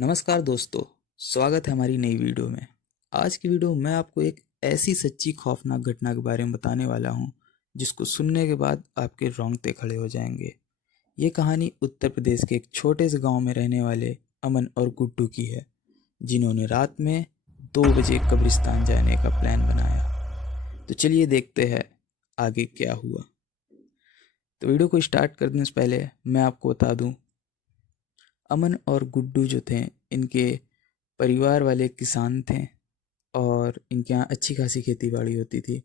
नमस्कार दोस्तों, स्वागत है हमारी नई वीडियो में। आज की वीडियो में मैं आपको एक ऐसी सच्ची खौफनाक घटना के बारे में बताने वाला हूं, जिसको सुनने के बाद आपके रोंगटे खड़े हो जाएंगे। ये कहानी उत्तर प्रदेश के एक छोटे से गांव में रहने वाले अमन और गुड्डू की है, जिन्होंने रात में 2 बजे कब्रिस्तान जाने का प्लान बनाया। तो चलिए देखते हैं आगे क्या हुआ। तो वीडियो को स्टार्ट करने से पहले मैं आपको बता दूं, अमन और गुड्डू जो थे, इनके परिवार वाले किसान थे और इनके यहाँ अच्छी खासी खेती बाड़ी होती थी।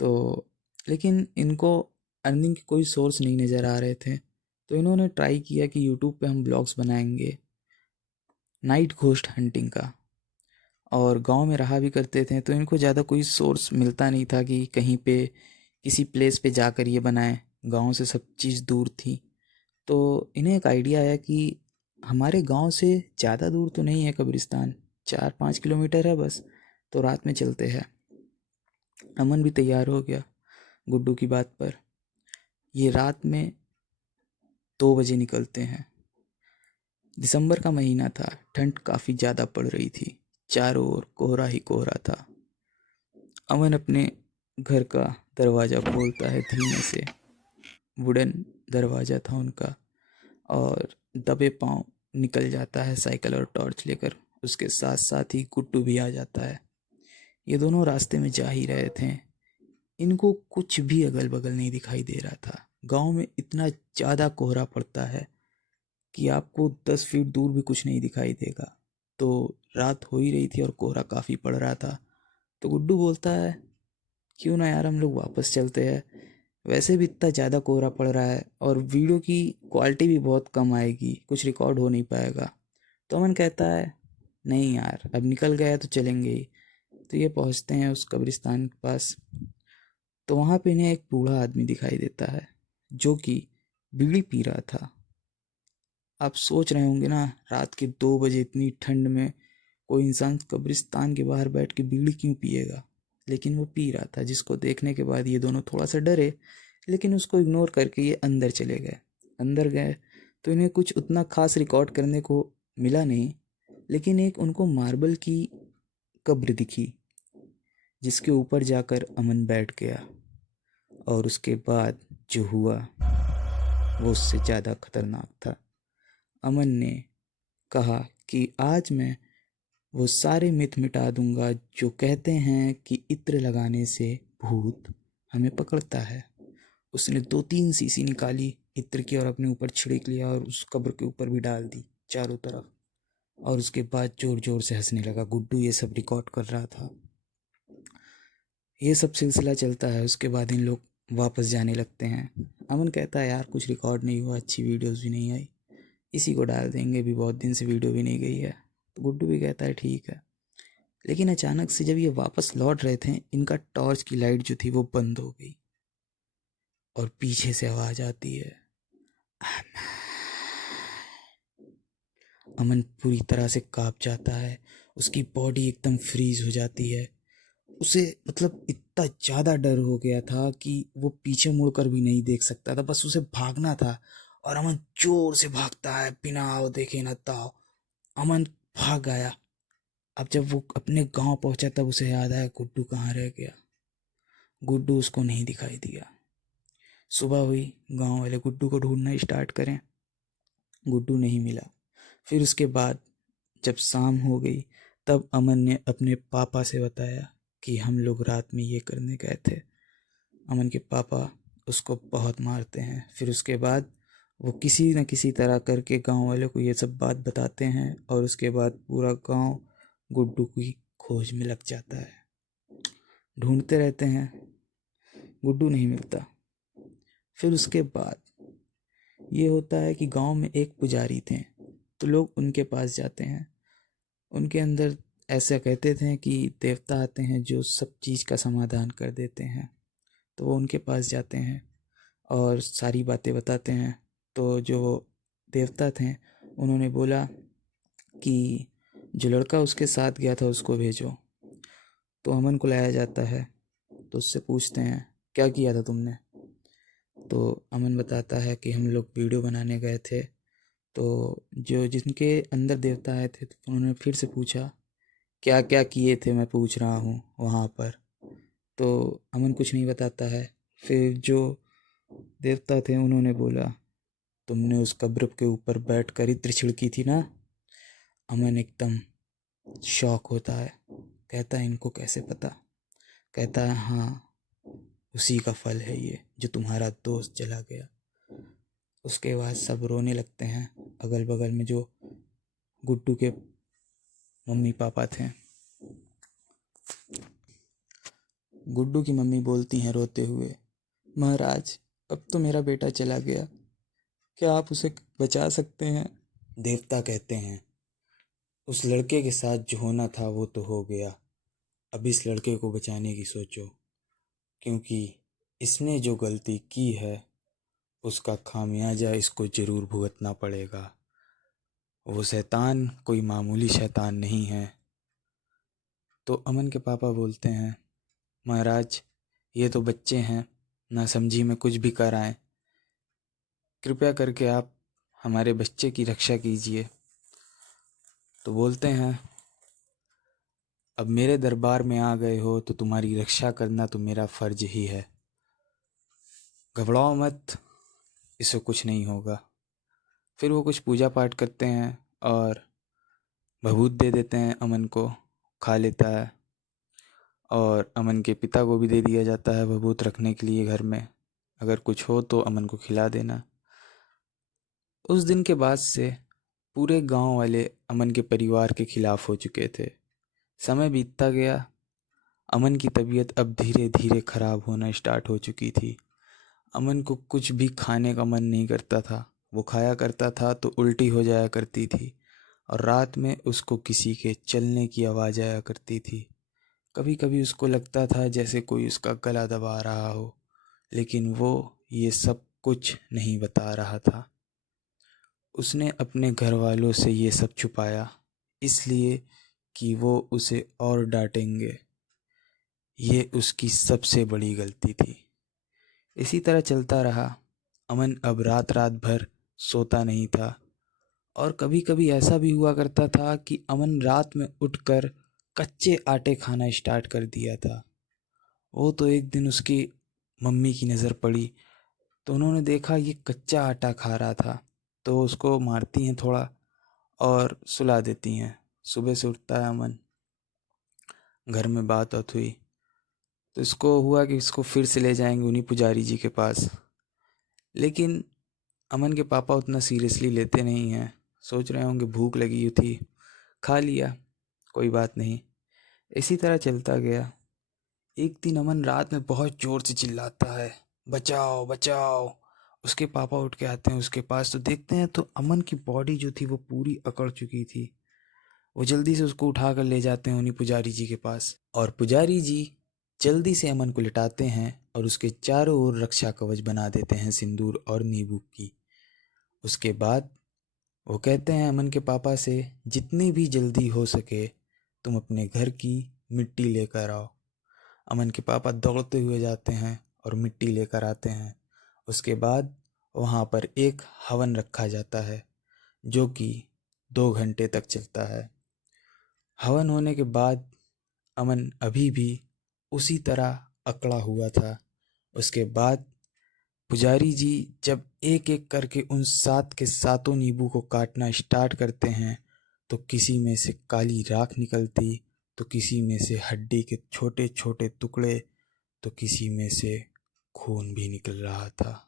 तो लेकिन इनको अर्निंग के कोई सोर्स नहीं नज़र आ रहे थे। तो इन्होंने ट्राई किया कि यूट्यूब पे हम ब्लॉग्स बनाएंगे नाइट घोस्ट हंटिंग का, और गांव में रहा भी करते थे। तो इनको ज़्यादा कोई सोर्स मिलता नहीं था कि कहीं पे किसी प्लेस पे जाकर ये बनाएं। गांव से सब चीज़ दूर थी। तो इन्हें एक आइडिया आया कि हमारे गांव से ज़्यादा दूर तो नहीं है कब्रिस्तान, 4-5 किलोमीटर है बस। तो रात में चलते हैं। अमन भी तैयार हो गया गुड्डू की बात पर। ये रात में 2 बजे निकलते हैं। दिसंबर का महीना था, ठंड काफ़ी ज़्यादा पड़ रही थी, चारों ओर कोहरा ही कोहरा था। अमन अपने घर का दरवाज़ा खोलता है धीमे से। वुडन दरवाज़ा था उनका, और दबे पाँव निकल जाता है साइकिल और टॉर्च लेकर। उसके साथ साथ ही गुड्डू भी आ जाता है। ये दोनों रास्ते में जा ही रहे थे। इनको कुछ भी अगल बगल नहीं दिखाई दे रहा था। गांव में इतना ज़्यादा कोहरा पड़ता है कि आपको 10 फीट दूर भी कुछ नहीं दिखाई देगा। तो रात हो ही रही थी और कोहरा काफ़ी पड़ रहा था। तो गुड्डू बोलता है, क्यों ना यार हम लोग वापस चलते हैं। वैसे भी इतना ज़्यादा कोहरा पड़ रहा है और वीडियो की क्वालिटी भी बहुत कम आएगी, कुछ रिकॉर्ड हो नहीं पाएगा। तो अमन कहता है, नहीं यार अब निकल गया तो चलेंगे ही। तो ये पहुंचते हैं उस कब्रिस्तान के पास। तो वहाँ पे इन्हें एक बूढ़ा आदमी दिखाई देता है, जो कि बीड़ी पी रहा था। आप सोच रहे होंगे ना, रात के 2 बजे इतनी ठंड में कोई इंसान कब्रिस्तान के बाहर बैठ के बीड़ी क्यों पिएगा। लेकिन वो पी रहा था, जिसको देखने के बाद ये दोनों थोड़ा सा डरे, लेकिन उसको इग्नोर करके ये अंदर चले गए। अंदर गए तो इन्हें कुछ उतना खास रिकॉर्ड करने को मिला नहीं, लेकिन एक उनको मार्बल की कब्र दिखी, जिसके ऊपर जाकर अमन बैठ गया। और उसके बाद जो हुआ वो उससे ज़्यादा खतरनाक था। अमन ने कहा कि आज मैं वो सारे मिथ मिटा दूंगा जो कहते हैं कि इत्र लगाने से भूत हमें पकड़ता है। उसने 2-3 शीशी निकाली इत्र की और अपने ऊपर छिड़क लिया और उस कब्र के ऊपर भी डाल दी चारों तरफ। और उसके बाद जोर जोर से हंसने लगा। गुड्डू ये सब रिकॉर्ड कर रहा था। ये सब सिलसिला चलता है। उसके बाद इन लोग वापस जाने लगते हैं। अमन कहता है, यार कुछ रिकॉर्ड नहीं हुआ, अच्छी वीडियोस भी नहीं आई, इसी को डाल देंगे, भी बहुत दिन से वीडियो भी नहीं गई है। तो गुड्डू भी कहता है ठीक है। लेकिन अचानक से जब ये वापस लौट रहे थे, इनका टॉर्च की लाइट जो थी वो बंद हो गई और पीछे से आवाज आती है, अमन पूरी तरह से कांप जाता है। उसकी बॉडी एकदम फ्रीज हो जाती है। उसे मतलब इतना ज़्यादा डर हो गया था कि वो पीछे मुड़कर भी नहीं देख सकता था, बस उसे भागना था। और अमन जोर से भागता है, बिना आओ देखे न ताओ। अमन भाग गया। अब जब वो अपने गांव पहुंचा तब उसे याद आया, गुड्डू कहाँ रह गया। गुड्डू उसको नहीं दिखाई दिया। सुबह हुई, गांव वाले गुड्डू को ढूंढना स्टार्ट करें, गुड्डू नहीं मिला। फिर उसके बाद जब शाम हो गई, तब अमन ने अपने पापा से बताया कि हम लोग रात में ये करने गए थे। अमन के पापा उसको बहुत मारते हैं। फिर उसके बाद वो किसी न किसी तरह करके गांव वालों को ये सब बात बताते हैं, और उसके बाद पूरा गांव गुड्डू की खोज में लग जाता है। ढूंढते रहते हैं, गुड्डू नहीं मिलता। फिर उसके बाद ये होता है कि गांव में एक पुजारी थे। तो लोग उनके पास जाते हैं। उनके अंदर ऐसा कहते थे कि देवता आते हैं जो सब चीज़ का समाधान कर देते हैं। तो वो उनके पास जाते हैं और सारी बातें बताते हैं। तो जो देवता थे उन्होंने बोला कि जो लड़का उसके साथ गया था उसको भेजो। तो अमन को लाया जाता है। तो उससे पूछते हैं, क्या किया था तुमने। तो अमन बताता है कि हम लोग वीडियो बनाने गए थे, तो जो जिनके अंदर देवता आए थे तो उन्होंने फिर से पूछा, क्या क्या किए थे मैं पूछ रहा हूँ वहाँ पर। तो अमन कुछ नहीं बताता है। फिर जो देवता थे उन्होंने बोला, तुमने उस कब्र के ऊपर बैठ कर इत्र छिड़की थी ना। अमन एकदम शॉक होता है, कहता है इनको कैसे पता। कहता है हाँ, उसी का फल है ये जो तुम्हारा दोस्त चला गया। उसके बाद सब रोने लगते हैं, अगल बगल में जो गुड्डू के मम्मी पापा थे। गुड्डू की मम्मी बोलती हैं रोते हुए, महाराज अब तो मेरा बेटा चला गया, क्या आप उसे बचा सकते हैं। देवता कहते हैं, उस लड़के के साथ जो होना था वो तो हो गया, अब इस लड़के को बचाने की सोचो, क्योंकि इसने जो गलती की है उसका खामियाजा इसको ज़रूर भुगतना पड़ेगा। वो शैतान कोई मामूली शैतान नहीं है। तो अमन के पापा बोलते हैं, महाराज ये तो बच्चे हैं, ना समझी में कुछ भी कर आए, कृपया करके आप हमारे बच्चे की रक्षा कीजिए। तो बोलते हैं, अब मेरे दरबार में आ गए हो तो तुम्हारी रक्षा करना तो मेरा फर्ज ही है, घबराओ मत, इससे कुछ नहीं होगा। फिर वो कुछ पूजा पाठ करते हैं और भभूत दे देते हैं अमन को, खा लेता है। और अमन के पिता को भी दे दिया जाता है भभूत रखने के लिए घर में, अगर कुछ हो तो अमन को खिला देना। उस दिन के बाद से पूरे गांव वाले अमन के परिवार के खिलाफ हो चुके थे। समय बीतता गया, अमन की तबीयत अब धीरे धीरे खराब होना स्टार्ट हो चुकी थी। अमन को कुछ भी खाने का मन नहीं करता था, वो खाया करता था तो उल्टी हो जाया करती थी, और रात में उसको किसी के चलने की आवाज़ आया करती थी। कभी कभी उसको लगता था जैसे कोई उसका गला दबा रहा हो, लेकिन वो ये सब कुछ नहीं बता रहा था। उसने अपने घर वालों से ये सब छुपाया, इसलिए कि वो उसे और डांटेंगे। ये उसकी सबसे बड़ी गलती थी। इसी तरह चलता रहा। अमन अब रात रात भर सोता नहीं था, और कभी कभी ऐसा भी हुआ करता था कि अमन रात में उठकर कच्चे आटे खाना स्टार्ट कर दिया था। वो तो एक दिन उसकी मम्मी की नज़र पड़ी, तो उन्होंने देखा ये कच्चा आटा खा रहा था, तो उसको मारती हैं थोड़ा और सुला देती हैं। सुबह से उठता है अमन, घर में बात बात हुई तो इसको हुआ कि इसको फिर से ले जाएंगे उन्हीं पुजारी जी के पास। लेकिन अमन के पापा उतना सीरियसली लेते नहीं हैं, सोच रहे होंगे भूख लगी हुई थी, खा लिया, कोई बात नहीं। इसी तरह चलता गया। एक दिन अमन रात में बहुत ज़ोर से चिल्लाता है, बचाओ बचाओ। उसके पापा उठ के आते हैं उसके पास, तो देखते हैं तो अमन की बॉडी जो थी वो पूरी अकड़ चुकी थी। वो जल्दी से उसको उठा कर ले जाते हैं उन्हीं पुजारी जी के पास, और पुजारी जी जल्दी से अमन को लिटाते हैं और उसके चारों ओर रक्षा कवच बना देते हैं सिंदूर और नींबू की। उसके बाद वो कहते हैं अमन के पापा से, जितनी भी जल्दी हो सके तुम अपने घर की मिट्टी लेकर आओ। अमन के पापा दौड़ते हुए जाते हैं और मिट्टी लेकर आते हैं। उसके बाद वहाँ पर एक हवन रखा जाता है जो कि 2 घंटे तक चलता है। हवन होने के बाद अमन अभी भी उसी तरह अकड़ा हुआ था। उसके बाद पुजारी जी जब एक एक करके उन 7 के सातों नींबू को काटना स्टार्ट करते हैं, तो किसी में से काली राख निकलती, तो किसी में से हड्डी के छोटे छोटे टुकड़े, तो किसी में से खून भी निकल रहा था।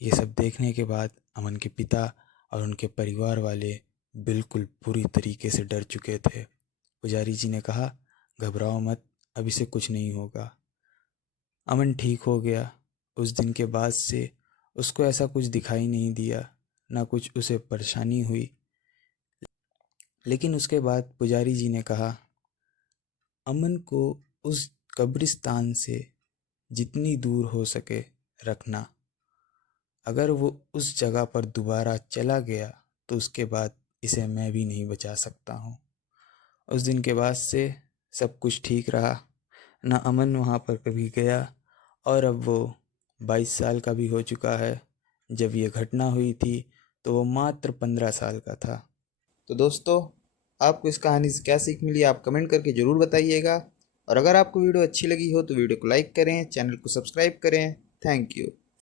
ये सब देखने के बाद अमन के पिता और उनके परिवार वाले बिल्कुल पूरी तरीके से डर चुके थे। पुजारी जी ने कहा, घबराओ मत, अब इसे कुछ नहीं होगा। अमन ठीक हो गया। उस दिन के बाद से उसको ऐसा कुछ दिखाई नहीं दिया, ना कुछ उसे परेशानी हुई। लेकिन उसके बाद पुजारी जी ने कहा, अमन को उस कब्रिस्तान से जितनी दूर हो सके रखना। अगर वो उस जगह पर दोबारा चला गया तो उसके बाद इसे मैं भी नहीं बचा सकता हूँ। उस दिन के बाद से सब कुछ ठीक रहा, ना अमन वहाँ पर कभी गया। और अब वो 22 साल का भी हो चुका है। जब ये घटना हुई थी तो वो मात्र 15 साल का था। तो दोस्तों, आपको इस कहानी से क्या सीख मिली आप कमेंट करके ज़रूर बताइएगा। और अगर आपको वीडियो अच्छी लगी हो तो वीडियो को लाइक करें, चैनल को सब्सक्राइब करें। Thank you.